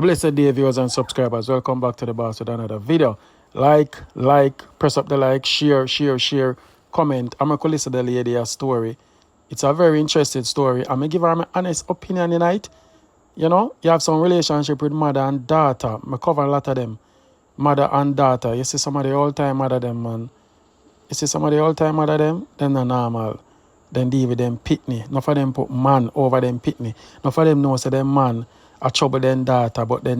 A blessed day, viewers and subscribers. Welcome back to the boss with another video. Like, press up the like, share, comment. I'm going to listen to the lady a story. It's a very interesting story. I'm going to give her my honest opinion tonight. You know, you have some relationship with mother and daughter. I cover a lot of them. Mother and daughter. You see some of the all-time mother them, man. You see some of the all-time mother them not normal. Then deal with them pitney. Not for them put man over them pitney. Not for them know say them man a trouble them daughter, but they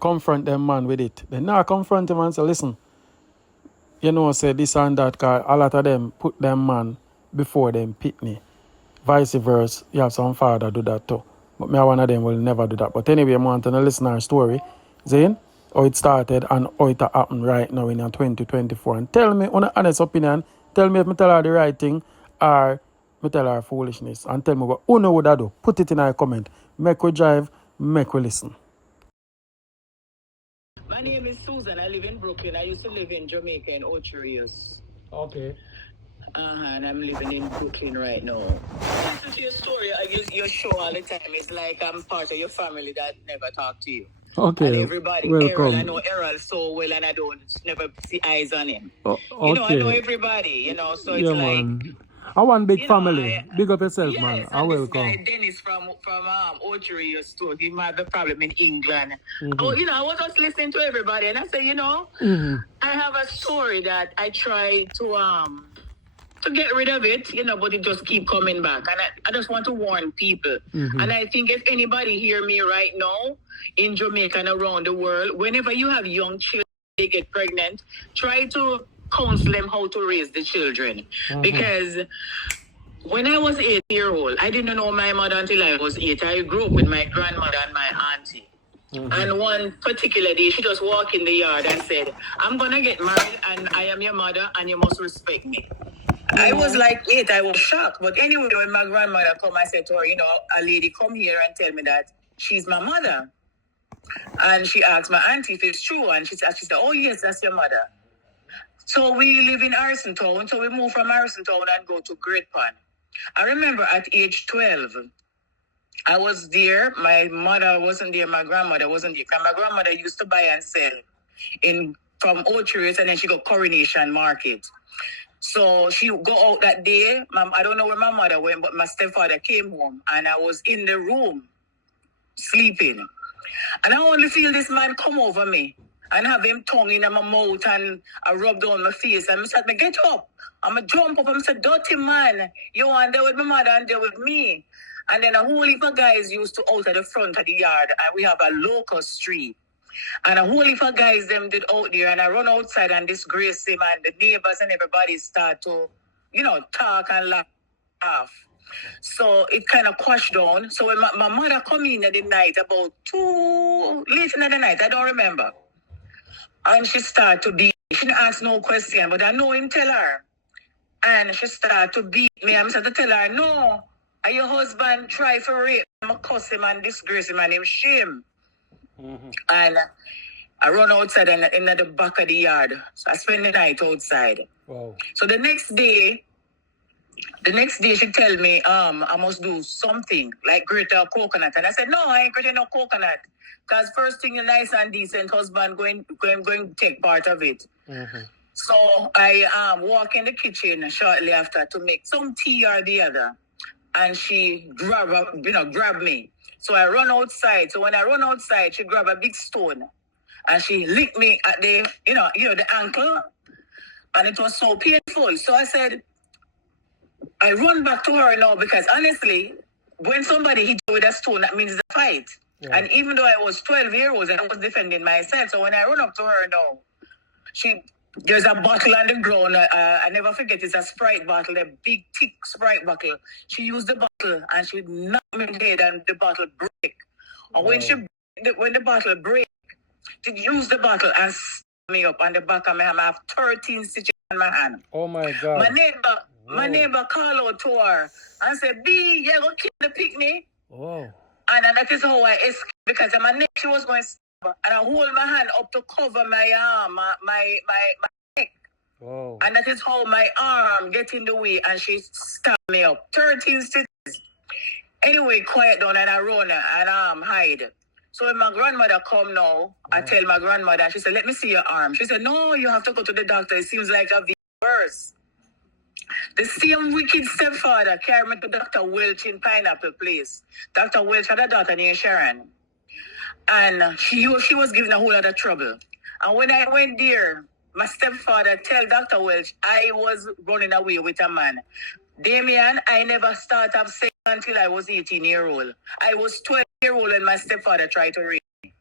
confront them man with it. They confront him and say, listen, you know, say this and that, cause a lot of them put them man before them pitney. Vice versa, you have some father do that too. But me one of them will never do that. But anyway, I want to listen to our story, Zane, how it started and how it happened right now in 2024. And tell me, on an honest opinion, tell me if I tell her the right thing or I tell her foolishness. And tell me what you know what I do. Put it in a comment. Make we drive, make we listen. My name is Susan. I live in Brooklyn. I used to live in Jamaica in Ocherius. Okay. And I'm living in Brooklyn right now. Listen to your story. Your show all the time. It's like I'm part of your family that never talk to you. Okay. And everybody, welcome. Errol, I know Errol so well and I don't never see eyes on him. Okay. You know, I know everybody, you know, so it's man. I want big family. Big up yourself, yes, man. I welcome. This guy Dennis from Ocherius too. He might have a problem in England. You know, I was just listening to everybody and I said, you know, I have a story that I try to get rid of it, you know, but it just keep coming back. And I just want to warn people. And I think if anybody hear me right now in Jamaica and around the world, whenever you have young children, they get pregnant, try to counsel them how to raise the children. Because when I was 8 years old, I didn't know my mother until I was 8. I grew up with my grandmother and my auntie. And one particular day, she just walked in the yard and said, I'm going to get married and I am your mother and you must respect me. I was like 8. I was shocked. But anyway, when my grandmother come, I said to her, you know, a lady come here and tell me that she's my mother. And she asked my auntie if it's true. And she said, oh, yes, that's your mother. So we live in Harrison Town. So we moved from Harrison Town and go to Great Pond. I remember at age 12, I was there. My mother wasn't there. My grandmother wasn't there. My grandmother used to buy and sell from Ocherius, and then she got Coronation Market. So she go out that day. I don't know where my mother went, but my stepfather came home, and I was in the room sleeping. And I only feel this man come over me and have him tongue in my mouth and I rub down my face. And I said, get up. I'm going to jump up. I said, dirty man, you want there with my mother and there with me. And then a whole heap of guys used to out at the front of the yard. And we have a locust tree. And a whole heap of guys them did out there. And I run outside and disgrace him. And the neighbors and everybody start to, you know, talk and laugh. So it kind of quashed down. So when my mother come in at the night, about 2 late in the night, I don't remember. And she started to beat me. She didn't ask no question, but I know him tell her. And she started to beat me. I'm started to tell her, no, and your husband try for rape. I'm cuss him and disgrace him and him shame. And I run outside and in the back of the yard. So I spend the night outside. Wow. So the next day she tell me, I must do something, like grate a coconut. And I said, no, I ain't grating no coconut. Because first thing a nice and decent husband going to take part of it. So I walk in the kitchen shortly after to make some tea or the other. And she grab me. So I run outside. So when I run outside, she grab a big stone. And she licked me at the, the ankle. And it was so painful. So I said, I run back to her now because honestly, when somebody hit you with a stone, that means it's a fight. Yeah. And even though I was 12 years old, I was defending myself. So when I run up to her now, there's a bottle on the ground. I never forget, it's a Sprite bottle, a big, thick Sprite bottle. She used the bottle and she knocked me in the head and the bottle break. And when the bottle break, she used the bottle and stabbed me up on the back of my hand. I have 13 stitches on my hand. Oh my God. My neighbor called out to her and said, B, you're going to kill the picnic. Whoa. And that is how I escaped because my neck, she was going to stab. And I hold my hand up to cover my arm, my neck. Whoa. And that is how my arm get in the way and she stabbed me up. 13 stitches. Anyway, quiet down and I run and hide. So when my grandmother come now, I tell my grandmother, she said, let me see your arm. She said, no, you have to go to the doctor. It seems like a worse. The same wicked stepfather carried me to Dr. Welch in Pineapple Place. Dr. Welch had a daughter named Sharon. And she was giving a whole lot of trouble. And when I went there, my stepfather tell Dr. Welch I was running away with a man. Damien, I never started up sex until I was 18 years old. I was 12 years old when my stepfather tried to rape me.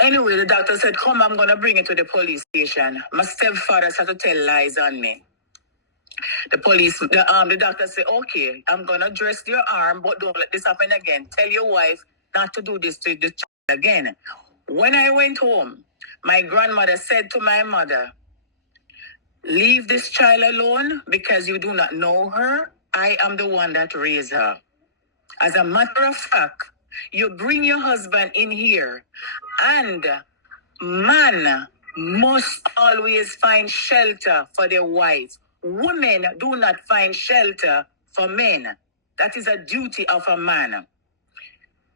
Anyway, the doctor said, come, I'm going to bring you to the police station. My stepfather started to tell lies on me. The doctor said, okay, I'm going to dress your arm, but don't let this happen again. Tell your wife not to do this to the child again. When I went home, my grandmother said to my mother, leave this child alone because you do not know her. I am the one that raised her. As a matter of fact, you bring your husband in here, and man must always find shelter for their wife. Women do not find shelter for men. That is a duty of a man.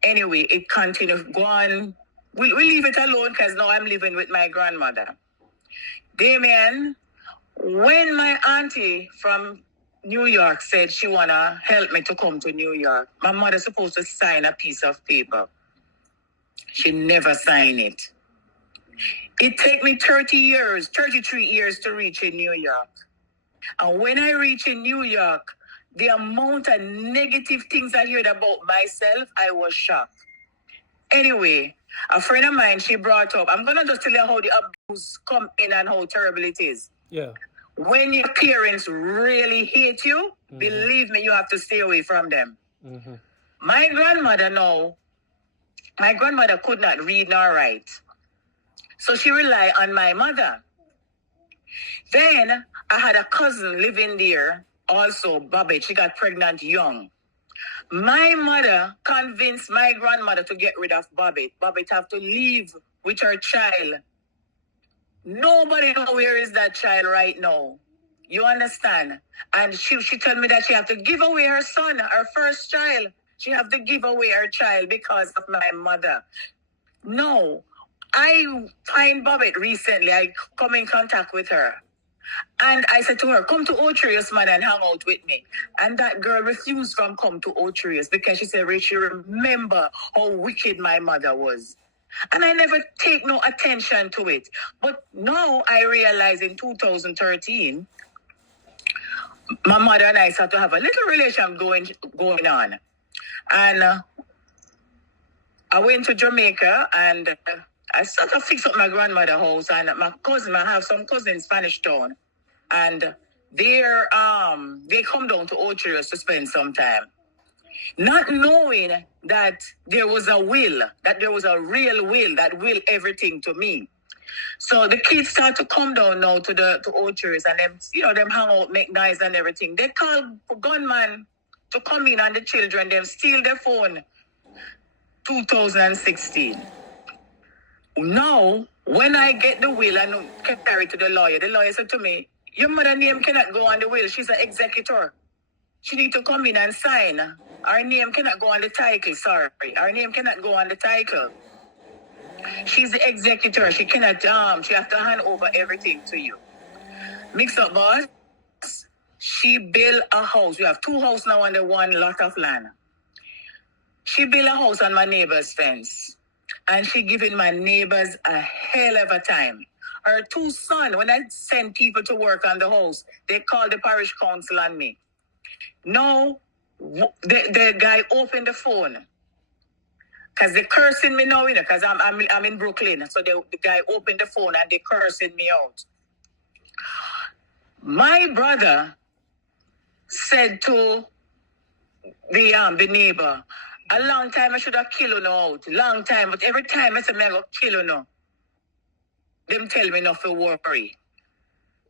Anyway, it continues. Go on. We'll leave it alone because now I'm living with my grandmother. Damien, when my auntie from New York said she want to help me to come to New York, my mother's supposed to sign a piece of paper. She never signed it. It took me 33 years to reach in New York. And when I reach in New York, the amount of negative things I heard about myself, I was shocked. Anyway, a friend of mine, she brought up, I'm going to just tell you how the abuse come in and how terrible it is. Yeah. When your parents really hate you, believe me, you have to stay away from them. Mm-hmm. My grandmother could not read nor write. So she relied on my mother. Then I had a cousin living there, also Bobby. She got pregnant young. My mother convinced my grandmother to get rid of Bobby. Bobby have to leave with her child. Nobody knows where is that child right now. You understand? And she told me that she have to give away her son, her first child. She have to give away her child because of my mother. No. I find Bobby recently. I come in contact with her. And I said to her, come to Otrius, man, and hang out with me. And that girl refused from come to Otrius because she said, she remember how wicked my mother was. And I never take no attention to it. But now I realize in 2013, my mother and I started to have a little relation going on. And I went to Jamaica and I sort of fixed up my grandmother's house, and my cousin, I have some cousins in Spanish Town, and they come down to Otrius to spend some time. Not knowing that there was a will, that there was a real will that will everything to me. So the kids start to come down now to Otrius, and them hang out, make noise and everything. They call gunman to come in, and the children, them steal their phone. 2016. Now, when I get the will and carry it to the lawyer said to me, your mother's name cannot go on the will. She's an executor. She need to come in and sign. Our name cannot go on the title, sorry. Our name cannot go on the title. She's the executor. She cannot, she has to hand over everything to you. MIXUP boss, she built a house. We have 2 houses now under one lot of land. She built a house on my neighbor's fence. And she giving my neighbors a hell of a time. Her 2 sons, when I send people to work on the house, they call the parish council on me. No, the guy opened the phone. Because they're cursing me now, because I'm in Brooklyn. So the guy opened the phone and they're cursing me out. My brother said to the neighbor, a long time I should have killed her out. Long time. But every time I say I go kill her now. Them tell me not to worry.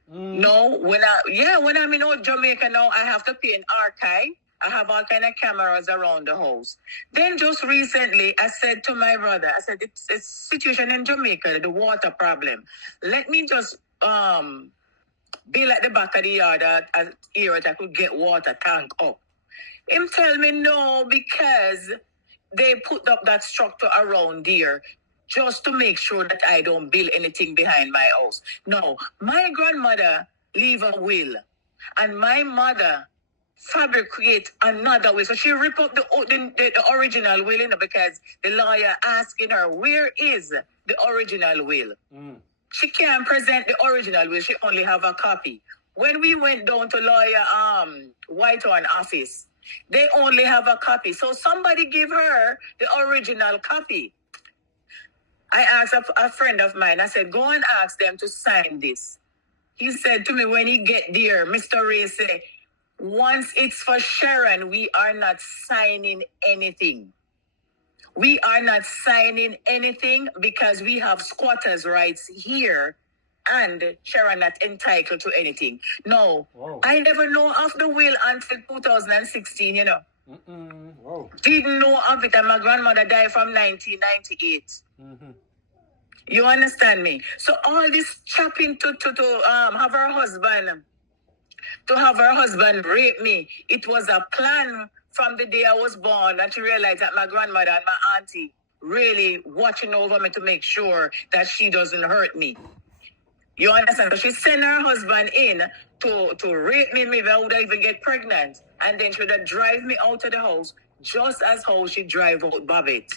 No, when I'm in Jamaica now, I have to pay an archive. I have all kind of cameras around the house. Then just recently, I said to my brother, I said, it's a situation in Jamaica, the water problem. Let me just build at the back of the yard area that I could get water tank up. Him tell me no, because they put up that structure around there just to make sure that I don't build anything behind my house. No, my grandmother leave a will, and my mother fabricate another will. So she rip up the original will, because the lawyer asking her, where is the original will? She can't present the original will. She only have a copy. When we went down to lawyer Whitehorn office, they only have a copy. So somebody give her the original copy. I asked a friend of mine, I said, go and ask them to sign this. He said to me when he get there, Mr. Ray said, once it's for Sharon, we are not signing anything. We are not signing anything because we have squatters' rights here, and Sharon not entitled to anything. No, whoa. I never know of the will until 2016, you know. Whoa. Didn't know of it, and my grandmother died from 1998. You understand me? So all this chopping to have her husband rape me, it was a plan from the day I was born, and she realized that my grandmother and my auntie really watching over me to make sure that she doesn't hurt me. You understand? So she sent her husband in to rape me, maybe I would even get pregnant, and then she would drive me out of the house, just as how she drive out Babbitt.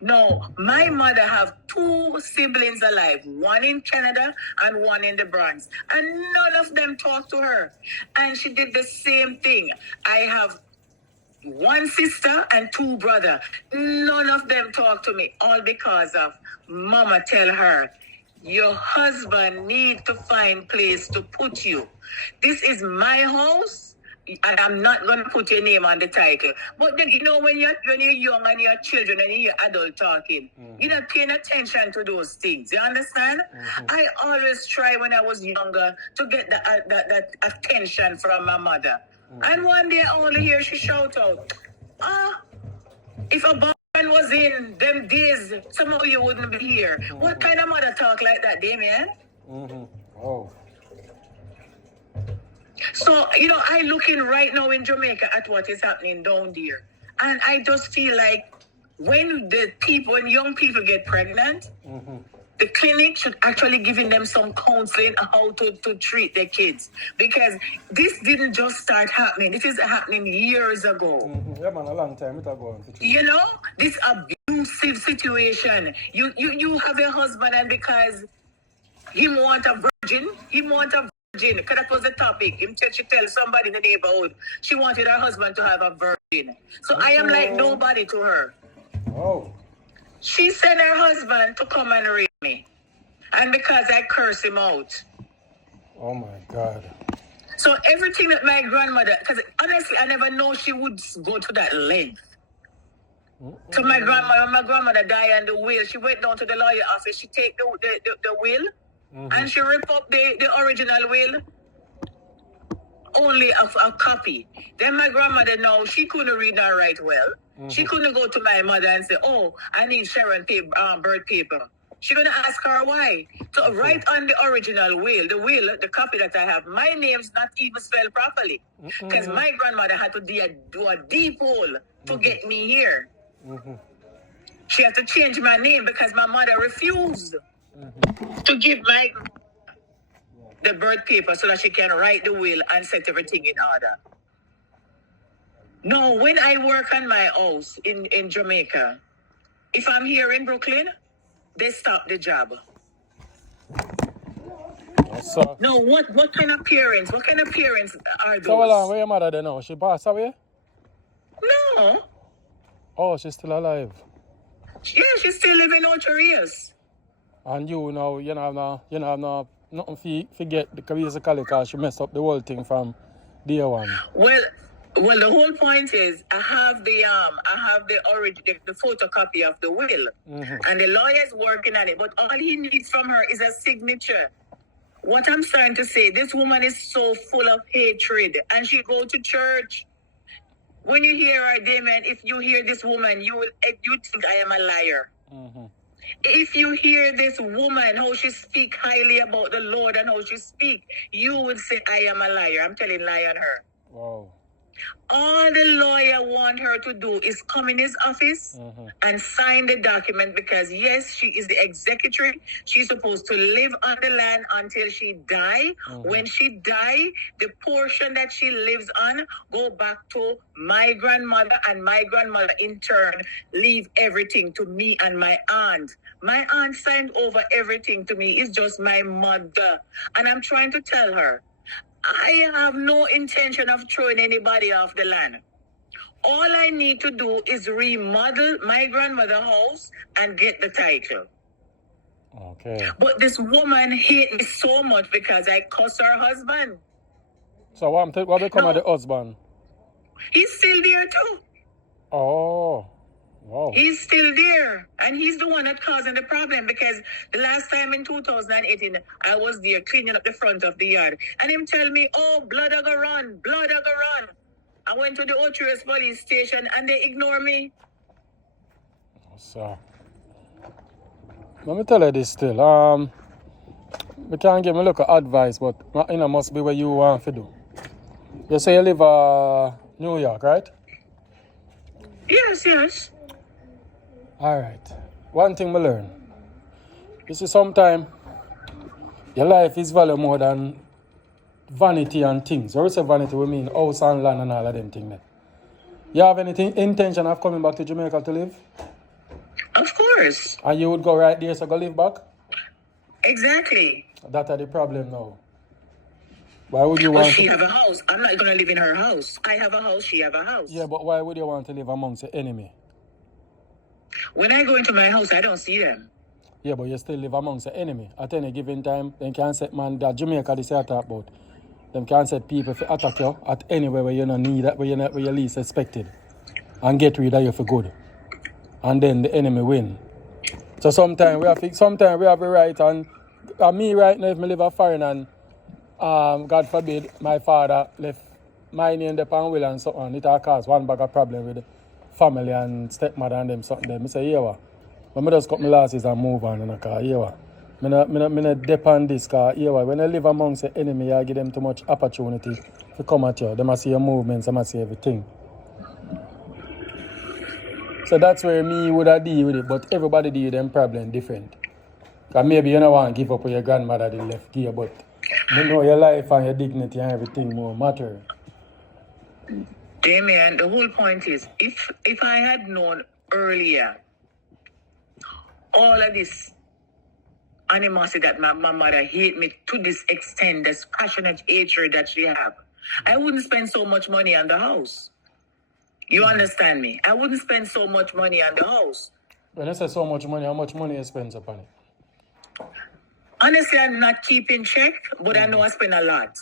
No, my mother have 2 siblings alive, one in Canada and one in the Bronx, and none of them talk to her. And she did the same thing. I have 1 sister and 2 brothers. None of them talk to me, all because of mama tell her, your husband need to find place to put you. This is my house, and I'm not going to put your name on the title. But then, you know, when you're young and you're children and you're adult talking, you're not paying attention to those things. You understand? I always try when I was younger to get that attention from my mother. And one day I only hear she shout out, if a band was in them days, some of you wouldn't be here. What kind of mother talk like that, Damien? Oh. So, you know, I looking right now in Jamaica at what is happening down there. And I just feel like when young people get pregnant, the clinic should actually giving them some counseling on how to treat their kids. Because this didn't just start happening. This is happening years ago. Yeah, man, a long time ago. You know, this abusive situation. You have a husband, and because he want a virgin, because that was the topic. She tell somebody in the neighborhood she wanted her husband to have a virgin. So I am like nobody to her. Oh. She sent her husband to come and rape me. And because I curse him out. Oh my God. So everything that my grandmother, because honestly, I never know she would go to that length. So my grandmother died on the will. She went down to the lawyer office. She take the will. And she ripped up the original will, only a copy. Then my grandmother, no, she couldn't read and write well. She couldn't go to my mother and say, oh, I need Sharon birth paper. She gonna ask her why. So right on the original will, the copy that I have, my name's not even spelled properly. Because my grandmother had to do a deep hole to get me here. She had to change my name because my mother refused to give the birth paper so that she can write the will and set everything in order. No, when I work on my house in Jamaica, if I'm here in Brooklyn, they stop the job. So, no, what kind of parents? What kind of parents are those? So how long where your mother then now? She passed away? No. Oh, she's still alive. Yeah, she's still living out her years. And you know, you have nothing forget the because she messed up the whole thing from day one. Well, the whole point is I have the photocopy of the will, and the lawyer is working on it. But all he needs from her is a signature. What I'm trying to say, this woman is so full of hatred, and she go to church. When you hear her, Damien, if you hear this woman, you think I am a liar. If you hear this woman, how she speak highly about the Lord and how she speak, you would say I am a liar. I'm telling lie on her. Wow. All the lawyer want her to do is come in his office and sign the document because, yes, she is the executor. She's supposed to live on the land until she die. When she die, the portion that she lives on go back to my grandmother, and my grandmother in turn leave everything to me and my aunt. My aunt signed over everything to me. It's just my mother. And I'm trying to tell her, I have no intention of throwing anybody off the land. All I need to do is remodel my grandmother's house and get the title. Okay. But this woman hate me so much because I cuss her husband. So what become of the husband? He's still there too. Oh. Wow. He's still there. And he's the one that causing the problem because the last time in 2018, I was there cleaning up the front of the yard. And him tell me, oh, blood a go run, blood a go run. I went to the Otrius police station and they ignore me. So, let me tell you this still. We can't give me a look at advice, but must be where you want to do. You say you live New York, right? Yes, yes. All right. One thing we learn. You see, sometimes your life is value more than vanity and things. Or say vanity, we mean house and land and all of them things. You have anything intention of coming back to Jamaica to live? Of course. And you would go right there, so go live back? Exactly. That's the problem now. Why would you want she have a house. I'm not going to live in her house. I have a house, she have a house. Yeah, but why would you want to live amongst your enemy? When I go into my house, I don't see them. Yeah, but you still live amongst the enemy. At any given time, they can set man that Jamaica this I talk about. Them can set people to attack you at anywhere where you don't need that, where you least expected. And get rid of you for good. And then the enemy win. So sometimes we have a right, and me right now, if I live a foreign and God forbid my father left my name upon will and so on, it will cause one bag of problem with family and stepmother and them something. I say, yeah, what? But I just cut my losses and move on. And I say, yeah, what? I not depend this car. Yeah, what? When I live amongst the enemy, I give them too much opportunity to come at you. They must see your movements, they must see everything. So that's where me would have deal with it, but everybody deal with them problem different. Because maybe you don't want to give up with your grandmother that left here, but you know your life and your dignity and everything more matter. Damien, the whole point is, if I had known earlier all of this animosity that my mother hate me to this extent, this passionate hatred that she have, I wouldn't spend so much money on the house. You understand me? I wouldn't spend so much money on the house. When you say so much money, how much money you spend upon it? Honestly, I'm not keeping check, but I know I spend a lot.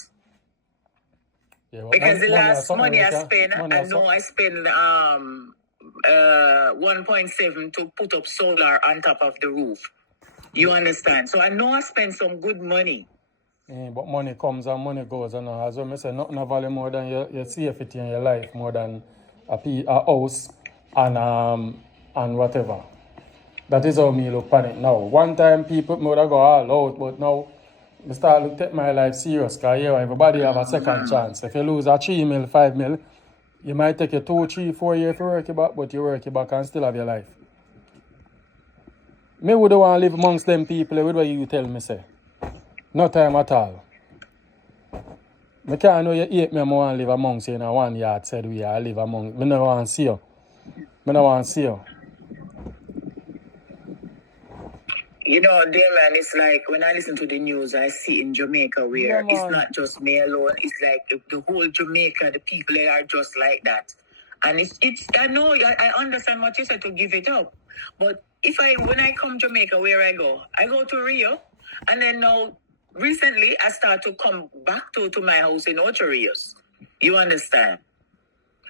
Yeah, because the last money I spent, I know I spent 1.7 to put up solar on top of the roof. You understand? So I know I spent some good money. Yeah, but money comes and money goes. And as well, I say, nothing value more than your safety in your life, more than a house and whatever. That is how me look on it now. One time people would go all out, but now I start to take my life serious because everybody have a second chance. If you lose a 3 mil, 5 mil, you might take you 2, 3, 4 years to work it back, but you work it back and still have your life. Me would want to live amongst them people with what you tell me say. No time at all. I can't know you hate me, I want to live amongst you in a 1 yard said we I live among. I don't want to see you. I don't want to see you. You know, dear man, it's like when I listen to the news, I see in Jamaica where it's not just me alone. It's like the whole Jamaica, the people there are just like that. And it's I know, I understand what you said to give it up. But when I come Jamaica, where I go to Rio. And then now, recently, I start to come back to my house in Ocho Rios. You understand?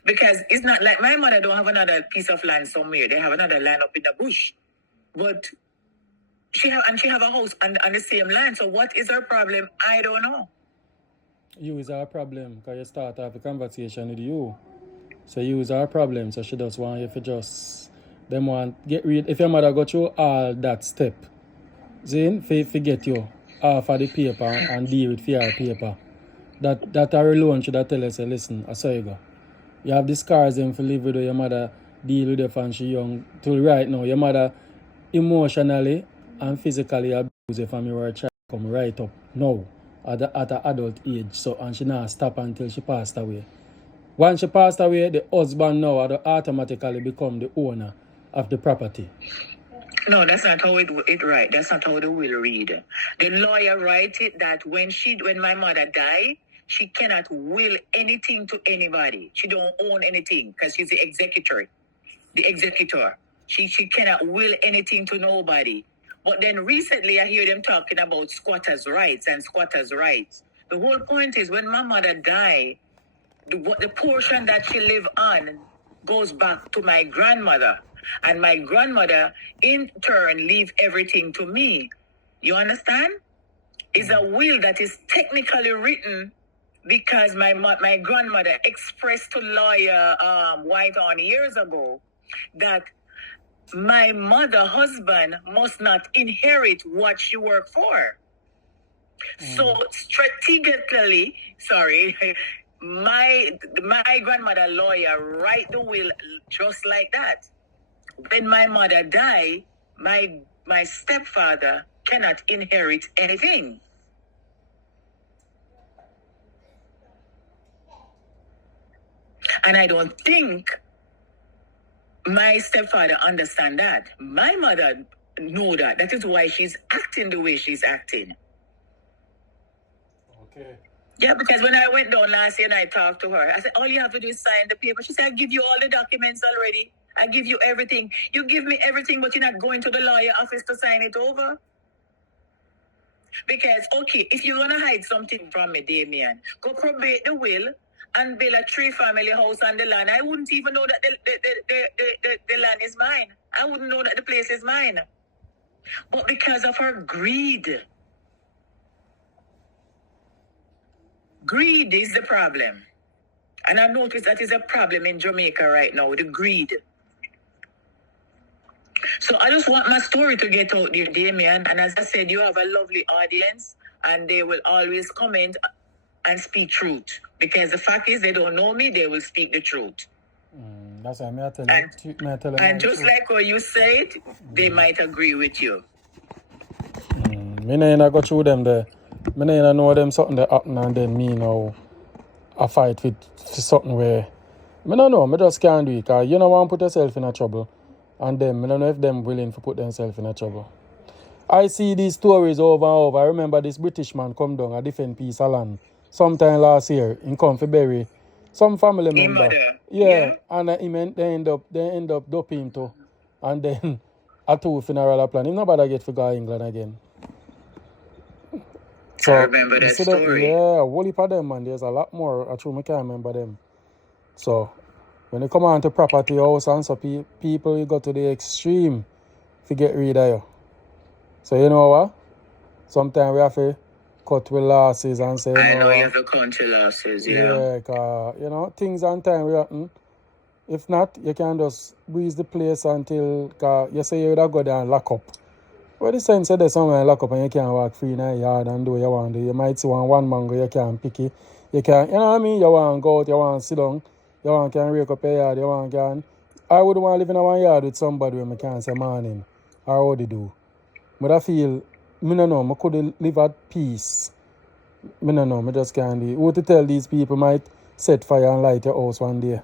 Because it's not like my mother don't have another piece of land somewhere. They have another land up in the bush. But she have a house on the same land. So what is her problem? I don't know. You is our problem because you start to have a conversation with you. So you is our problem. So she just want you to just them want get rid. If your mother go through all that step, Zane, forget you off of the paper and deal with fear paper. That alone should have tell us, listen, I saw you go. You have the scars them to live with your mother, deal with her when she young. Till right now, your mother emotionally and physically abuse her from you were a child come right up now at an adult age. So and she not stop until she passed away. Once she passed away, the husband now automatically become the owner of the property. No, that's not how it right. That's not how the will read. The lawyer write it that when my mother died, she cannot will anything to anybody. She don't own anything because she's the executor. She cannot will anything to nobody. But then recently I hear them talking about squatters' rights and squatters' rights. The whole point is when my mother died, the portion that she lived on goes back to my grandmother. And my grandmother, in turn, leave everything to me. You understand? It's a will that is technically written because my grandmother expressed to lawyer Whitehorn years ago that my mother husband must not inherit what she worked for. So strategically, my grandmother lawyer write the will just like that. When my mother died, my stepfather cannot inherit anything. And I don't think my stepfather understand that. My mother know that. That is why she's acting the way she's acting. Okay. Yeah, because when I went down last year and I talked to her, I said, all you have to do is sign the paper. She said, I give you all the documents already. I give you everything. You give me everything, but you're not going to the lawyer office to sign it over. Because, okay, if you're going to hide something from me, Damien, go probate the will and build a 3-family house on the land. I wouldn't even know that the land is mine. I wouldn't know that the place is mine. But because of her greed. Greed is the problem. And I noticed that is a problem in Jamaica right now, the greed. So I just want my story to get out there, Damien. And as I said, you have a lovely audience and they will always comment and speak truth. Because the fact is, they don't know me, they will speak the truth. That's why I tell you. And just like what you said, they might agree with you. Me nah go through them there. Me nah know them something that happen and then me now a fight with something where me don't know, me just can't do it because you don't want to put yourself in a trouble and them, me don't know if them willing to put themselves in a trouble. I see these stories over and over. I remember this British man come down a different piece of land sometime last year in Comfy Berry. Some family member. Yeah. And they end up doping him too. And then a 2 funeral plan. Him nobody get to go to England again. So, I remember that story. Yeah, a whole heap of them, man. There's a lot more. I can't remember them. So, when you come on to property house and so people, you go to the extreme to get rid of you. So, you know what? Sometimes we have to cut with losses and say, I know you have to cut your losses, yeah. Because, things on time will happen. If not, you can just breeze the place until you say you would have go there and lock up. Well, the sense that somewhere lock up and you can't walk free in the yard and do what you want to do. You might see one mango, you can't pick it. You can't, you know what I mean? You want to go out, you want to sit down, you want to rake up your yard, you want to I would want to live in one yard with somebody where I can't say morning or what they do. But I feel, I don't know, I could live at peace. I don't know, I just can't do it. What to tell these people might set fire and light your house one day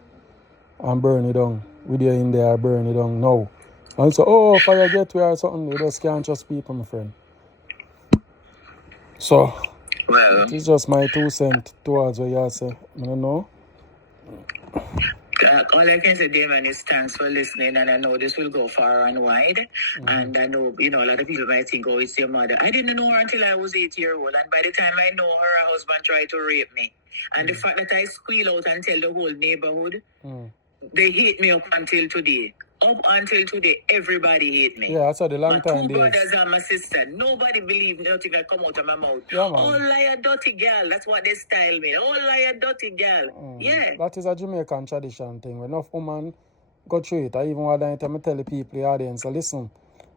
and burn it down. With you in there, burn it down now. And so, fire get where or something, you just can't trust people, my friend. So, it's just my 2 cents towards what you say. I don't know. All I can say, Damon, is thanks for listening. And I know this will go far and wide. And I know, a lot of people might think, it's your mother. I didn't know her until I was 8 years old. And by the time I know her husband tried to rape me. And the fact that I squeal out and tell the whole neighborhood, they hate me up until today. Up until today, everybody hate me. Yeah, I saw the long time. My 2 brothers and my sister. Nobody believe nothing that come out of my mouth. Yeah, man. Oh, liar, dirty girl. That's what they style me. Oh, liar, dirty girl. Yeah. That is a Jamaican tradition thing. When enough women go through it, I even want to tell the people, the audience, listen,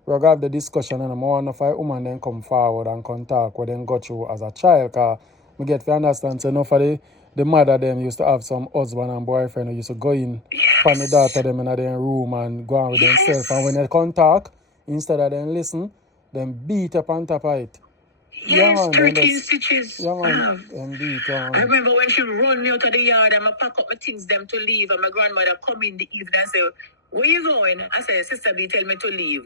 we're going to have the discussion and I want to find women then come forward and contact what they go through as a child. Because we get to understand, so enough of the the mother them used to have some husband and boyfriend who used to go in from the daughter them in their room and go on with themselves. And when they come talk, instead of them listen, them beat up on top of it. Yes, 13 stitches. Yeah, man. Them beat on. I remember when she run me out of the yard and I pack up my things them to leave, and my grandmother come in the evening and say, "Where you going?" I said, "Sister B tell me to leave."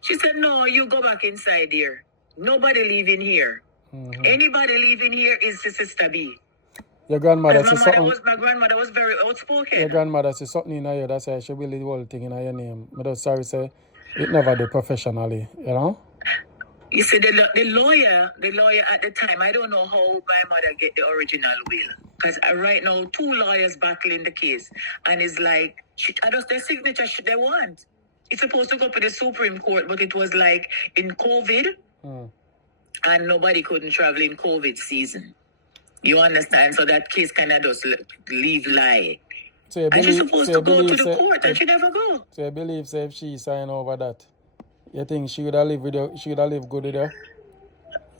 She said, "No, you go back inside here. Nobody leaving here. Anybody leaving here is the Sister B." Your grandmother said something. My grandmother was very outspoken. Your grandmother said something in here. That's why she will the whole thing in your name. But I'm sorry, say it never do professionally, you know. You see, the lawyer at the time, I don't know how my mother get the original will. Because right now, 2 lawyers battling the case. And it's like, their signature they want. It's supposed to go to the Supreme Court, but it was like in COVID. And nobody couldn't travel in COVID season. You understand? So that case kind of just leave lie. So and she's supposed to go to the court, and she never go. So you believe, say, if she sign over that, you think she would have lived with her, she would have lived good with her?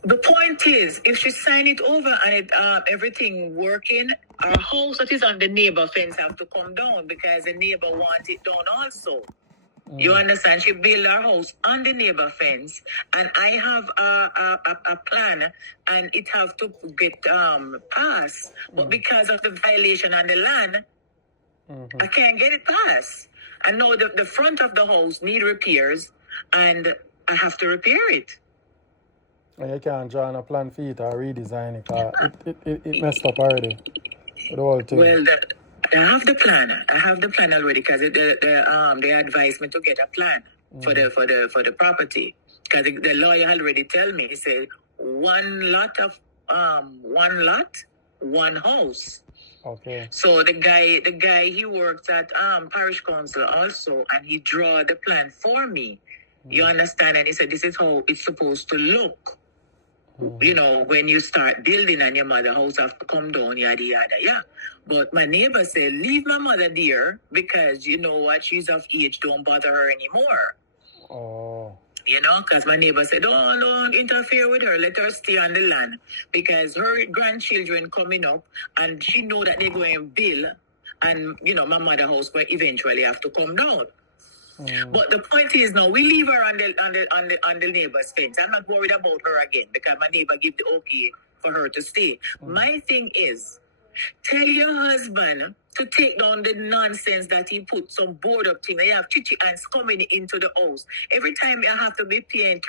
The point is, if she sign it over and it everything working, our house that is on the neighbor fence have to come down because the neighbor wants it done also. You understand? She built our house on the neighbor fence, and I have a plan, and it have to get passed. But because of the violation on the land, I can't get it passed. I know the front of the house need repairs, and I have to repair it. And you can't draw on a plan for it or redesign it. It messed up already. The whole thing. Well, I have the plan. I have the plan already because they advised me to get a plan for the property. Because the lawyer already tell me, he said one lot, one house. Okay. So the guy he works at parish council also, and he draw the plan for me. You understand? And he said this is how it's supposed to look. You know, when you start building and your mother house have to come down, yada yada, yeah. But my neighbor said, leave my mother there because you know what, she's of age, don't bother her anymore. Oh. You know, because my neighbor said, don't interfere with her, let her stay on the land. Because her grandchildren coming up and she know that they're going to build, and you know, my mother house will eventually have to come down. But the point is now we leave her on the neighbor's fence. I'm not worried about her again because my neighbor give the okay for her to stay. My thing is, tell your husband to take down the nonsense that he put some board up thing. They have chichi ants coming into the house. Every time I have to be paying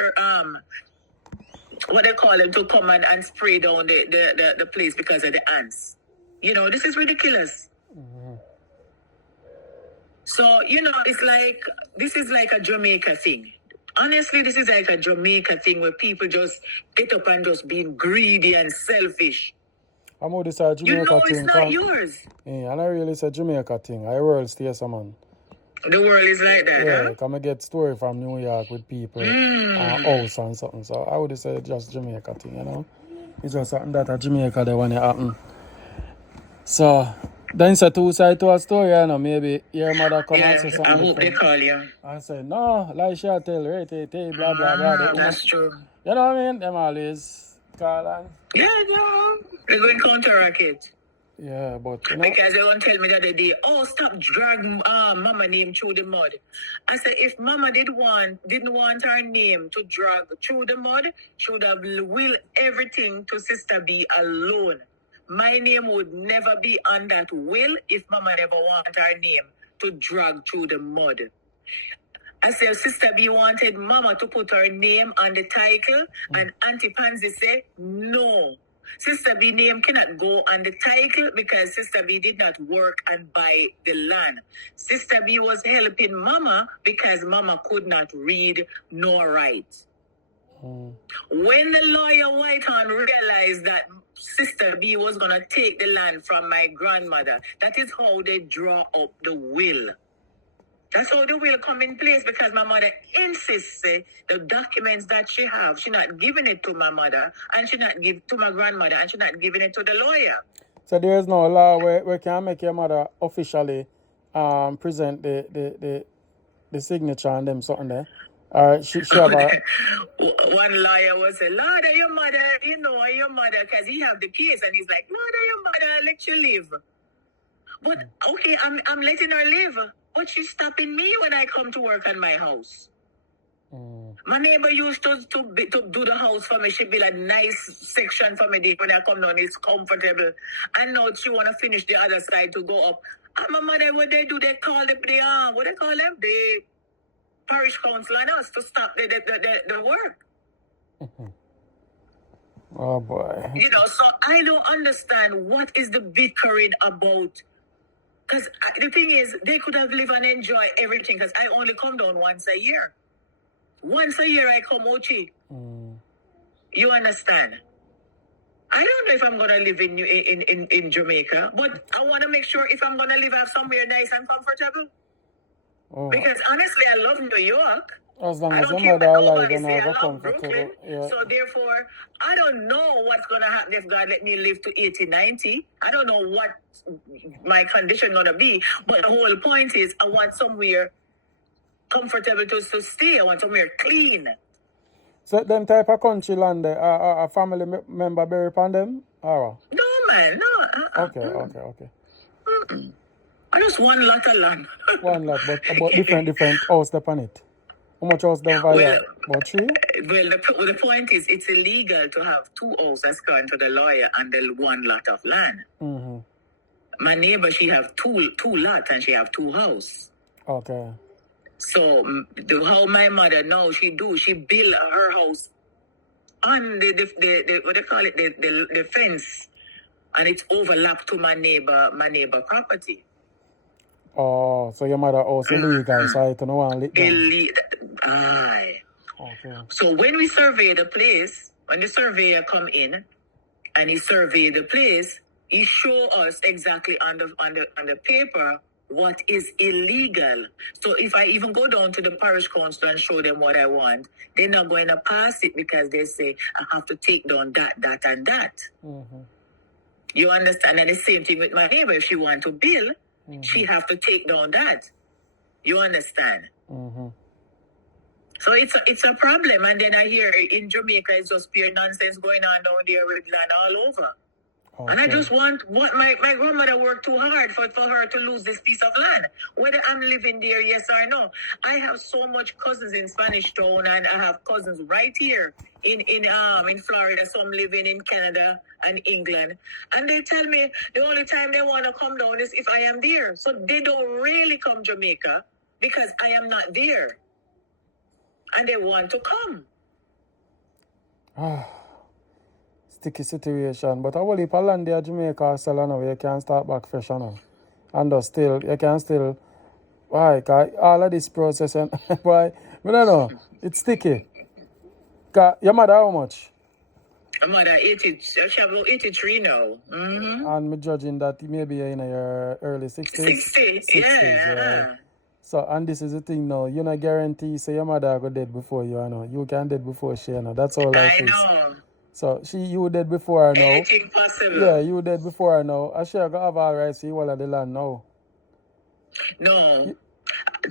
what they call them to come and spray down the place because of the ants. You know, this is ridiculous. So, you know, this is like a Jamaica thing. Honestly, this is like a Jamaica thing where people just get up and just being greedy and selfish. I'm going to say a Jamaica thing. It's not yours. Yeah, and I really say Jamaica thing. I world stay some man. The world is like that, yeah, come and get story from New York with people and house and something. So I would say just Jamaica thing, you know. It's just something that a Jamaica they want to happen. So then it's a two side to a story, you know. Maybe your mother come and say something. I hope they call you. And say, no, like she tell, right, blah, blah, blah. That's true. You know what I mean? Them always call and... Yeah, they're going to counteract it. Yeah, but you know, because they won't tell me the other day, stop dragging mama name through the mud. I said if mama didn't want her name to drag through the mud, she would have will everything to Sister B alone. My name would never be on that will if mama never want her name to drag through the mud. I said Sister B wanted mama to put her name on the title, and Auntie Pansy said no. Sister B name cannot go on the title because Sister B did not work and buy the land. Sister B was helping mama because mama could not read nor write. When the lawyer Whitehorn realized that Sister B was going to take the land from my grandmother, that is how they draw up the will. That's how the will come in place because my mother insists the documents that she have, she not giving it to my mother and she not give to my grandmother and she not giving it to the lawyer. So there is no law where can make your mother officially present the signature and them something there? All right, she have a... One lawyer was saying, Lord, your mother, your mother, because he have the case, and he's like, Lord, your mother, let you live. But, okay, I'm letting her live, but she's stopping me when I come to work on my house. My neighbor used to do the house for me. She built a nice section for me when I come down. It's comfortable. And now she want to finish the other side to go up. And my mother, what they do, they call them, what they call them? The parish council and us to stop the work. Oh, boy. So I don't understand what is the bickering about. Because the thing is, they could have lived and enjoy everything, because I only come down once a year. Once a year I come, Ochi. You understand? I don't know if I'm going to live in Jamaica, but I want to make sure if I'm going to live, I have somewhere nice and comfortable. Oh. Because honestly, I love New York. As long I as don't your care mother what alive nobody and say. have I a love comfortable... Brooklyn. Yeah. So therefore, I don't know what's going to happen if God let me live to 80, 90. I don't know what my condition going to be. But the whole point is I want somewhere comfortable to stay. I want somewhere clean. So them type of country land, a family member bury upon them? Or? No, man. No. Okay. I just want lot of land. One lot, but about different house upon it. How much house them value? About 3? Well, the point is, it's illegal to have 2 houses according to the lawyer and the 1 lot of land. My neighbor, she have two lots and she have 2 houses. Okay. So how my mother now she build her house on the what they call it, the fence, and it's overlapped to my neighbor property. Oh, so your mother house illegal, so I don't want to live down. Aye. Okay. So when we survey the place, when the surveyor come in and he survey the place, he show us exactly on the paper what is illegal. So if I even go down to the parish council and show them what I want, they're not going to pass it because they say I have to take down that, and that. You understand? And the same thing with my neighbor. If she want to build, she have to take down that. You understand? So it's a problem. And then I hear in Jamaica it's just pure nonsense going on down there with land all over. Okay. And I just want what my grandmother worked too hard for her to lose this piece of land. Whether I'm living there, yes or no. I have so much cousins in Spanish Town, and I have cousins right here in Florida. Some living in Canada and England. And they tell me the only time they want to come down is if I am there. So they don't really come Jamaica because I am not there. And they want to come. Sticky situation, but I will if I land there Jamaica sell now, you can start back fresh now. And you can still why? Cause all of this process and why? I don't know. It's sticky. Cause your mother how much? My mother 80, she have about 83 now. And me judging that maybe you're in your early 60s. 60, yeah. So, and this is the thing now, you not guarantee say your mother go dead before you, I know. You can dead before she, you know. That's all life is. I know. So, you dead before her now. Anything possible. Yeah, you dead before her now. I sure go have all right, see all of the land now. No.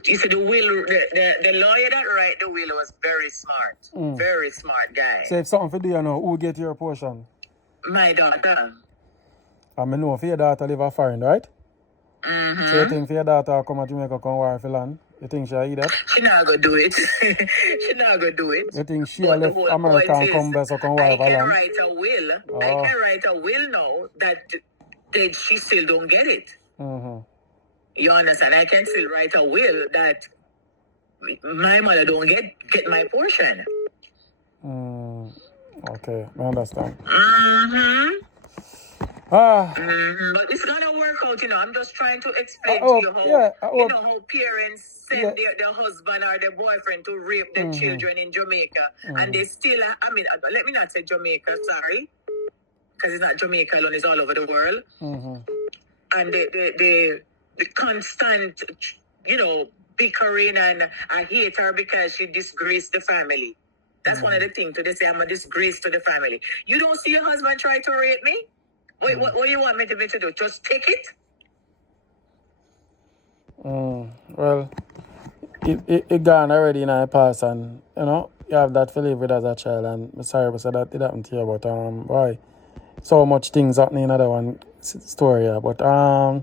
You see, the lawyer that write the will was very smart. Very smart guy. So, if something for do you know, who get your portion? My daughter. I know for your daughter live a foreign, right? So you think for your daughter come to Jamaica come war for land? You think she'll eat that? She not gonna do it. She not gonna do it. You think she'll left America and come back so come war for land? I can write a will. I can write a will now that she still don't get it. You understand? I can still write a will that my mother don't get my portion. Okay, I understand. But it's gonna work out, you know. I'm just trying to explain to you how how parents send their husband or their boyfriend to rape their children in Jamaica, and they still. I mean, let me not say Jamaica, sorry, because it's not Jamaica alone; it's all over the world. And the constant, you know, bickering, and I hate her because she disgraced the family. That's one of the things. They say I'm a disgrace to the family. You don't see your husband try to rape me? Wait, what do you want me to do? Just take it? Well, it gone already in our past, and you know, you have that to live with as a child, and I'm sorry but that it happened to you, but boy, so much things happening in another one story here. But I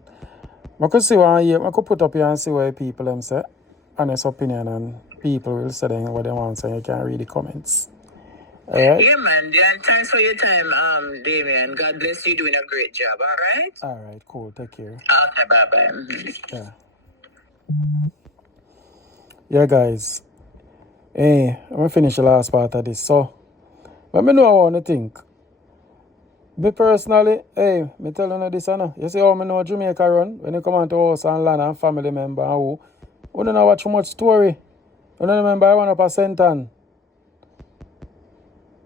could see one here, I could put up here and see what people them say, honest opinion, and people will say then what they want, so you can read the comments. Alright? Yeah, man. Yeah, thanks for your time, Damien. God bless you, doing a great job. All right. Alright, cool. Take care. Okay, bye bye. Yeah. Yeah, guys. Hey, I'm gonna finish the last part of this. So, let me know how I want to think. Me personally, hey, me tell you this, you see how me know Jamaica run? When you come on to house and land and family member and who? You don't know watch too much story. You don't remember I went up a Senton.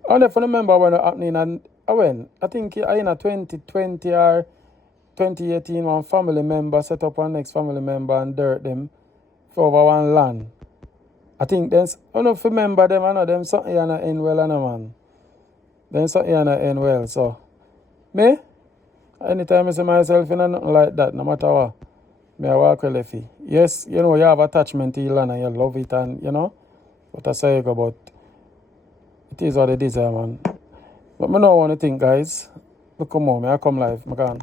I don't remember when it happening, and I think in a 2020 or 2018, one family member set up one next family member and dirt them for over one land. I think there's, I don't know if you remember them, I know them something here not end well, man. Then something here not end well, so. Me, anytime I see myself in nothing like that, no matter what, me I walk well if you. Yes, you know, you have attachment to your land and you love it, and you know, what I say about it is what it is, man. But I don't want to think, guys. Look, come on, I come live, I can.